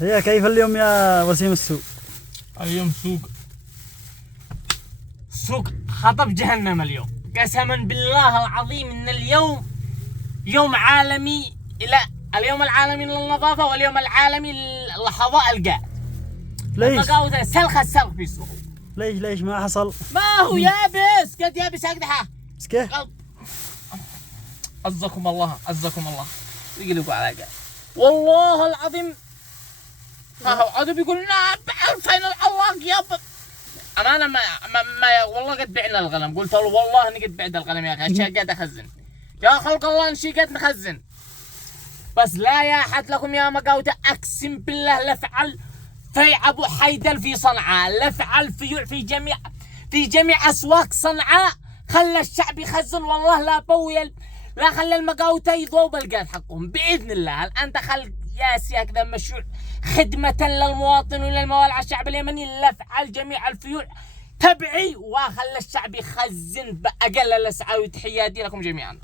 هي كيف اليوم يا وسيم السوق؟ اليوم سوق خطب جهنم اليوم، قسما بالله العظيم ان اليوم يوم عالمي، اليوم العالمي للنظافة واليوم العالمي للحظاء القاع. ليش؟ سلخ في السوق. ليش ما حصل؟ ما هو يابس، قد يابس اقدحه. مسكه؟ عزكم الله يقلبوا على قاع والله العظيم. ها هو عاد بيقول لنا فين العواق يابا. امانه ما والله قد بعنا الغنم. قلت له والله اني قد بعت الغنم يا اخي، اشياء قاعد اخزن يا خلق الله، انشي قاعد نخزن. بس لا يا احد لكم يا مقاوته، اقسم بالله لفعل في ابو حيدر في صنعاء، لفعل في جميع اسواق صنعاء، خلى الشعب يخزن. والله لا بويل، لا خلى المقاوته يضوب القات حقهم باذن الله. الان دخل ياسي هكذا مشروع خدمة للمواطن وللموالع الشعب اليمني، لفعل جميع الفيول تبعي وخلى الشعب يخزن بأقل الأسعار. وتحياتي لكم جميعا.